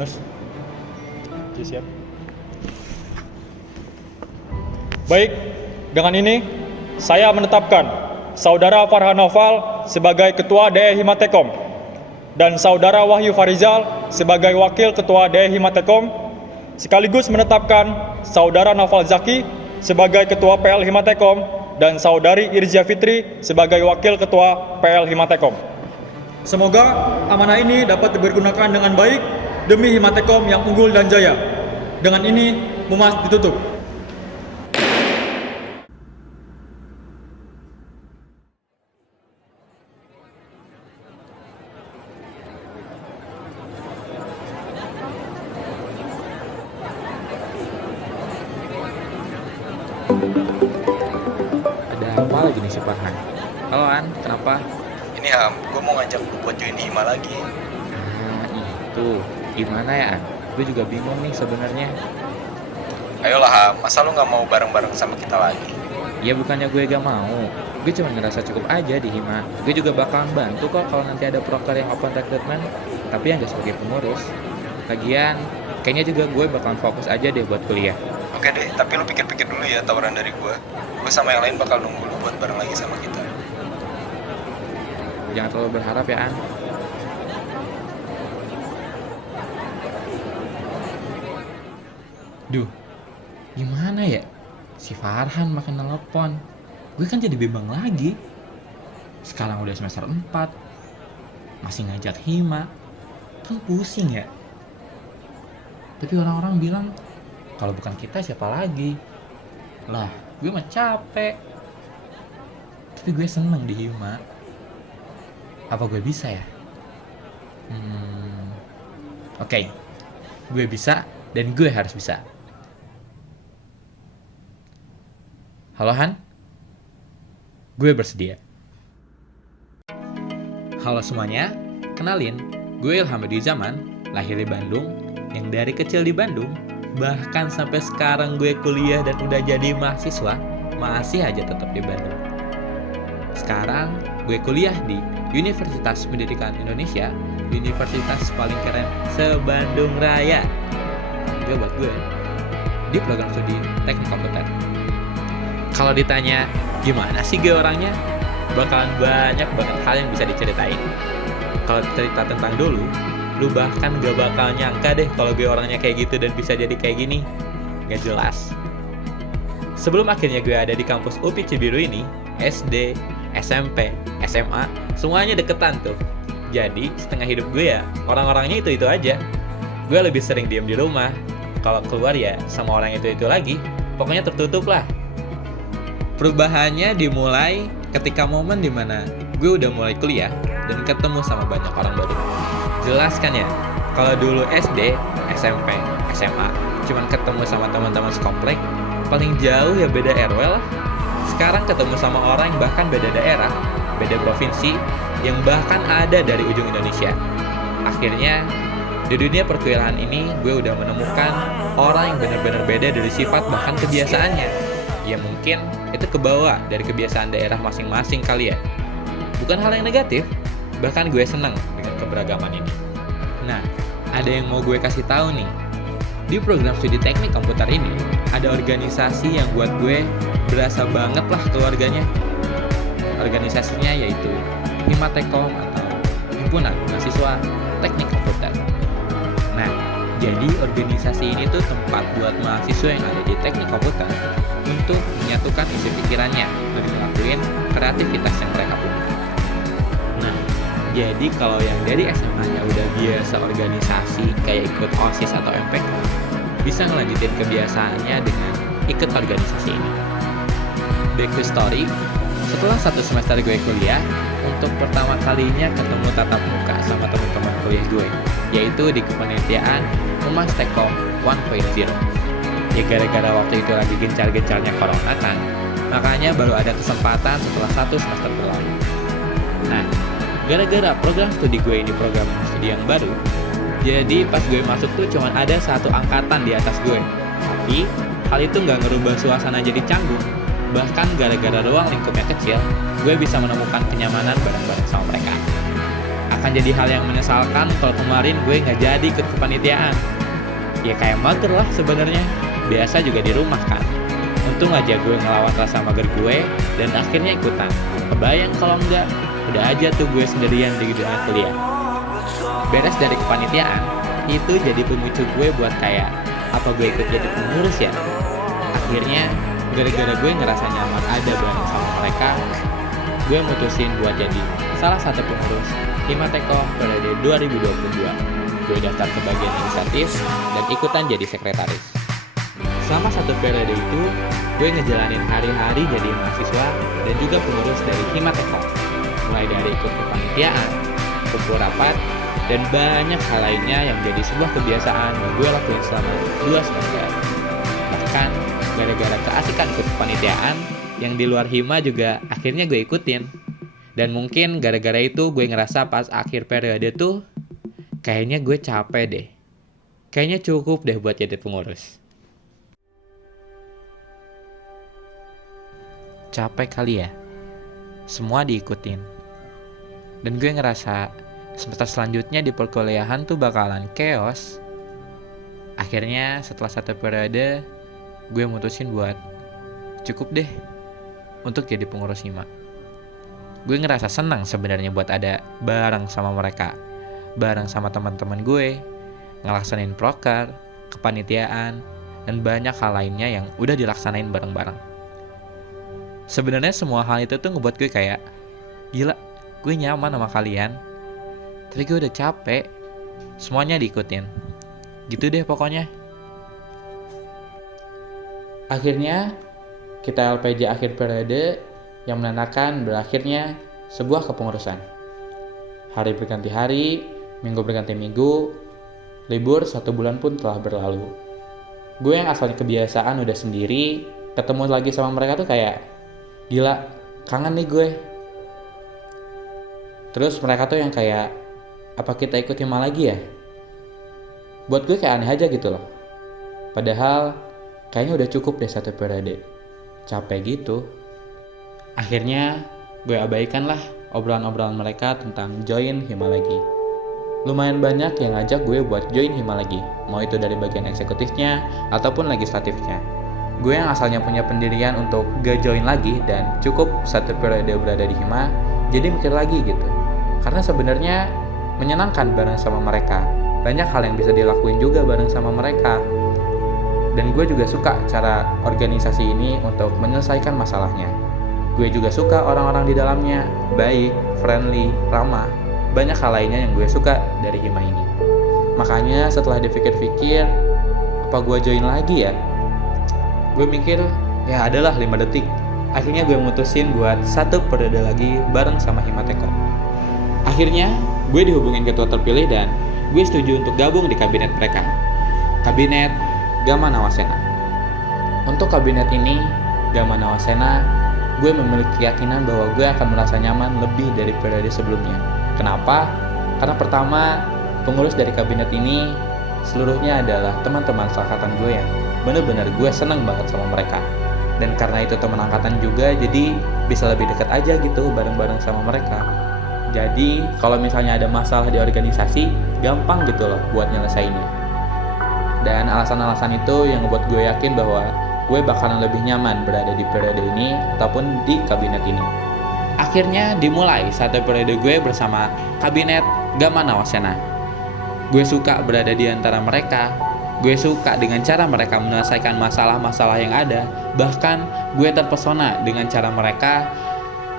Nus, Oke, siap. Baik, dengan ini saya menetapkan Saudara Farhan Naufal sebagai Ketua DE Himatekom dan Saudara Wahyu Farizal sebagai Wakil Ketua DE Himatekom, sekaligus menetapkan Saudara Naufal Zaki sebagai Ketua PL Himatekom dan Saudari Irzia Fitri sebagai Wakil Ketua PL Himatekom. Semoga amanah ini dapat dipergunakan dengan baik demi Himatekom yang unggul dan jaya. Dengan ini, Mumas ditutup. Ada apa lagi nih si Farhan? Halo An, kenapa? Ini Ham, gue mau ngajak lu buat join Hima lagi. Nah itu, gimana ya An? Gue juga bingung nih sebenarnya. Ayolah Ham, masa lu gak mau bareng-bareng sama kita lagi? Ya bukannya gue gak mau, gue cuma ngerasa cukup aja di Hima. Gue juga bakalan bantu kok kalau nanti ada proker yang open recruitment, tapi yang gak sebagai pengurus. Lagian, kayaknya juga gue bakalan fokus aja deh buat kuliah. Oke deh, tapi lu pikir-pikir dulu ya tawaran dari gue. Gue sama yang lain bakal nunggu lu buat bareng lagi sama kita. Jangan terlalu berharap ya An. Duh, gimana ya? Si Farhan makin telepon. Gue kan jadi bimbang lagi. Sekarang udah semester 4. Masih ngajak Hima. Kan pusing ya. Tapi orang-orang bilang, kalau bukan kita siapa lagi? Lah, gue mah capek. Tapi gue seneng di Hima. Apa gue bisa ya? Oke. Gue bisa dan gue harus bisa. Halo Han? Gue bersedia. Halo semuanya, kenalin, gue Ilham Budi Zaman, lahir di Bandung, yang dari kecil di Bandung, bahkan sampai sekarang gue kuliah dan udah jadi mahasiswa, masih aja tetap di Bandung. Sekarang gue kuliah di Universitas Pendidikan Indonesia, universitas paling keren se-Bandung Raya. Gue buat gue di program studi teknik komputer. Kalau ditanya gimana sih gue orangnya, bakalan banyak banget hal yang bisa diceritain. Kalau cerita tentang dulu, lu bahkan gak bakal nyangka deh kalau gue orangnya kayak gitu dan bisa jadi kayak gini. Gak jelas. Sebelum akhirnya gue ada di kampus UPI Cibiru ini, SD, SMP, SMA, semuanya deketan tuh. Jadi setengah hidup gue ya orang-orangnya itu-itu aja. Gue lebih sering diem di rumah. Kalau keluar ya sama orang itu-itu lagi. Pokoknya tertutup lah. Perubahannya dimulai ketika momen dimana gue udah mulai kuliah dan ketemu sama banyak orang baru. Jelas kan ya, kalau dulu SD, SMP, SMA cuman ketemu sama teman-teman sekomplek, paling jauh ya beda RW lah. Sekarang ketemu sama orang yang bahkan beda daerah, beda provinsi, yang bahkan ada dari ujung Indonesia. Akhirnya, di dunia perkuliahan ini gue udah menemukan orang yang benar-benar beda dari sifat bahkan kebiasaannya. Ya mungkin itu kebawa dari kebiasaan daerah masing-masing kali ya. Bukan hal yang negatif, bahkan gue seneng dengan keberagaman ini. Nah, ada yang mau gue kasih tahu nih. Di program studi teknik komputer ini, ada organisasi yang buat gue berasa banget lah keluarganya. Organisasinya yaitu Himatekom atau Himpunan Mahasiswa Teknik Komputer. Nah, jadi organisasi ini tuh tempat buat mahasiswa yang ada di teknik komputer untuk menyatukan isi pikirannya dan ngelakuin kreativitas yang mereka punya. Nah, jadi kalau yang dari SMA-nya udah biasa organisasi kayak ikut OSIS atau MPK, bisa ngelanjutin kebiasaannya dengan ikut organisasi ini. Back to story, setelah 1 semester gue kuliah, untuk pertama kalinya ketemu tatap muka sama teman-teman kuliah gue, yaitu di kepanitiaan Humas Tekom 1.0. Ya gara-gara waktu itu lagi gencar-gencarnya corona kan, makanya baru ada kesempatan setelah 1 semester berlalu. Nah, gara-gara program studi gue ini program studi yang baru, jadi pas gue masuk tuh cuma ada 1 angkatan di atas gue. Tapi hal itu nggak ngerubah suasana jadi canggung. Bahkan gara-gara ruang lingkupnya kecil, gue bisa menemukan kenyamanan bareng-bareng sama mereka. akan jadi hal yang menyesalkan kalau kemarin gue nggak jadi ikut kepanitiaan. Ya kayak mager lah sebenarnya, biasa juga di rumah kan. Untung aja gue ngelawan rasa mager gue dan akhirnya ikutan. Kebayang kalau enggak, udah aja tuh gue sendirian di dunia kuliah. Beres dari kepanitiaan, itu jadi pemicu gue buat kayak, apa gue ikut jadi pengurus ya? Akhirnya, gara-gara gue ngerasa nyaman ada bareng sama mereka, gue mutusin buat jadi salah satu pengurus Himatekom periode 2022. Gue daftar ke bagian inisiatif dan ikutan jadi sekretaris. Selama satu periode itu, gue ngejalanin hari-hari jadi mahasiswa dan juga pengurus dari Himatekom. Mulai dari ikut kepanitiaan, kumpul rapat, dan banyak hal lainnya yang jadi sebuah kebiasaan yang gue lakuin selama 2 semester. Bahkan, gara-gara keasikan ikut kepanitiaan, yang di luar Hima juga akhirnya gue ikutin. Dan mungkin gara-gara itu gue ngerasa pas akhir periode tuh, kayaknya gue capek deh. Kayaknya cukup deh buat jadi pengurus. Capek kali ya? Semua diikutin. Dan gue ngerasa semester selanjutnya di perkuliahan tuh bakalan chaos. Akhirnya setelah satu periode, gue mutusin buat cukup deh untuk jadi pengurus Hima. Gue ngerasa senang sebenarnya buat ada bareng sama mereka, bareng sama teman-teman gue, ngelaksanin proker, kepanitiaan, dan banyak hal lainnya yang udah dilaksanain bareng-bareng. Sebenarnya semua hal itu tuh ngebuat gue kayak, gila, gue nyaman sama kalian, tapi gue udah capek, semuanya diikutin. Gitu deh pokoknya. Akhirnya, kita LPJ akhir periode yang menandakan berakhirnya sebuah kepengurusan. Hari berganti hari, minggu berganti minggu, libur 1 bulan pun telah berlalu. Gue yang asalnya kebiasaan udah sendiri, ketemu lagi sama mereka tuh kayak, gila, kangen nih gue. Terus mereka tuh yang kayak, apa kita ikut Hima lagi ya? Buat gue kayak aneh aja gitu loh. Padahal, kayaknya udah cukup deh 1 periode. Capek gitu. Akhirnya, gue abaikan lah obrolan-obrolan mereka tentang join Hima lagi. Lumayan banyak yang ngajak gue buat join Hima lagi, mau itu dari bagian eksekutifnya ataupun legislatifnya. Gue yang asalnya punya pendirian untuk gak join lagi dan cukup 1 periode berada di Hima, jadi mikir lagi gitu. Karena sebenarnya menyenangkan bareng sama mereka. Banyak hal yang bisa dilakuin juga bareng sama mereka. Dan gue juga suka cara organisasi ini untuk menyelesaikan masalahnya. Gue juga suka orang-orang di dalamnya, baik, friendly, ramah. Banyak hal lainnya yang gue suka dari Hima ini. Makanya setelah dipikir-pikir, apa gue join lagi ya? Gue mikir, ya adalah 5 detik. Akhirnya gue mutusin buat 1 periode lagi bareng sama Himatekom. Akhirnya, gue dihubungin ketua terpilih dan gue setuju untuk gabung di kabinet mereka. Kabinet Gama Nawasena. Untuk kabinet ini, Gama Nawasena, gue memiliki keyakinan bahwa gue akan merasa nyaman lebih dari periode sebelumnya. Kenapa? Karena pertama, pengurus dari kabinet ini seluruhnya adalah teman-teman seangkatan gue yang bener-bener gue seneng banget sama mereka. Dan karena itu teman angkatan juga, jadi bisa lebih dekat aja gitu bareng-bareng sama mereka. Jadi kalau misalnya ada masalah di organisasi, gampang gitu loh buat nyelesainnya. Dan alasan-alasan itu yang ngebuat gue yakin bahwa gue bakalan lebih nyaman berada di periode ini ataupun di kabinet ini. Akhirnya dimulai 1 periode gue bersama kabinet Gama Nawasena. Gue suka berada di antara mereka. Gue suka dengan cara mereka menyelesaikan masalah-masalah yang ada. Bahkan gue terpesona dengan cara mereka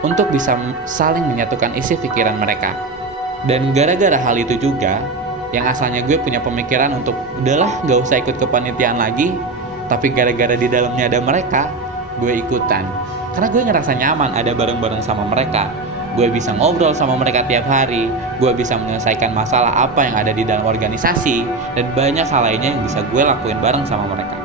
untuk bisa saling menyatukan isi pikiran mereka. Dan gara-gara hal itu juga, yang asalnya gue punya pemikiran untuk udahlah gak usah ikut kepanitiaan lagi, tapi gara-gara di dalamnya ada mereka, gue ikutan. Karena gue ngerasa nyaman ada bareng-bareng sama mereka. Gue bisa ngobrol sama mereka tiap hari, gue bisa menyelesaikan masalah apa yang ada di dalam organisasi, dan banyak hal lainnya yang bisa gue lakuin bareng sama mereka.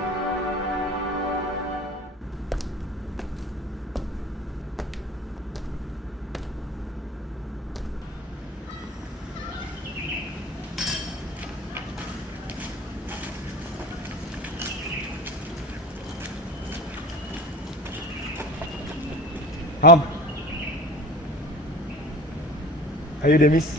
Ham. Ayo Demis,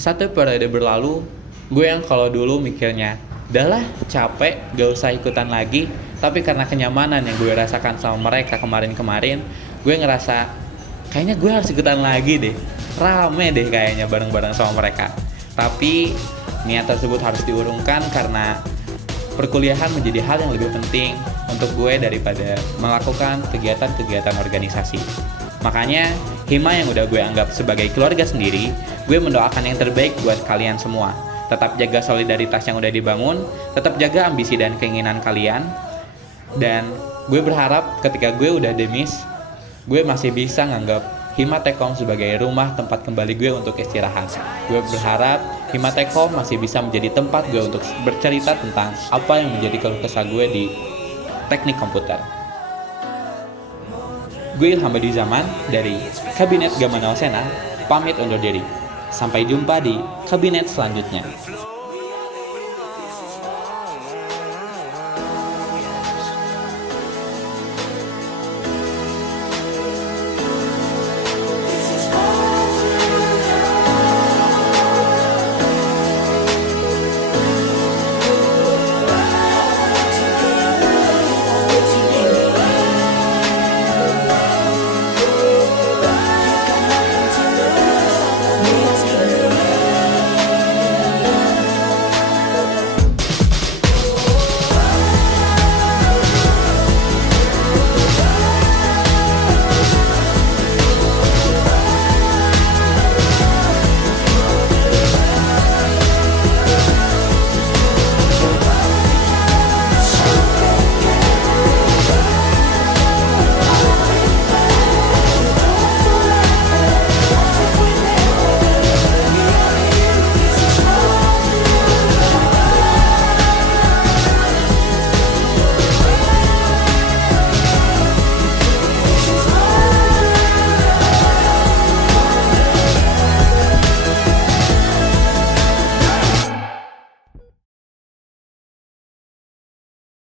1 periode berlalu, gue yang kalau dulu mikirnya, udahlah capek, gak usah ikutan lagi. Tapi karena kenyamanan yang gue rasakan sama mereka kemarin-kemarin, gue ngerasa kayaknya gue harus ikutan lagi deh. Rame deh kayaknya bareng-bareng sama mereka. Tapi niat tersebut harus diurungkan karena perkuliahan menjadi hal yang lebih penting untuk gue daripada melakukan kegiatan-kegiatan organisasi. Makanya, Hima yang udah gue anggap sebagai keluarga sendiri, gue mendoakan yang terbaik buat kalian semua. Tetap jaga solidaritas yang udah dibangun, tetap jaga ambisi dan keinginan kalian. Dan gue berharap ketika gue udah demis, gue masih bisa nganggap Himatekom sebagai rumah tempat kembali gue untuk istirahat. Gue berharap Himatekom masih bisa menjadi tempat gue untuk bercerita tentang apa yang menjadi keluh kesah gue di teknik komputer. Gue Ilham Badi Zaman dari Kabinet Gama Nausena, pamit undur diri. Sampai jumpa di kabinet selanjutnya.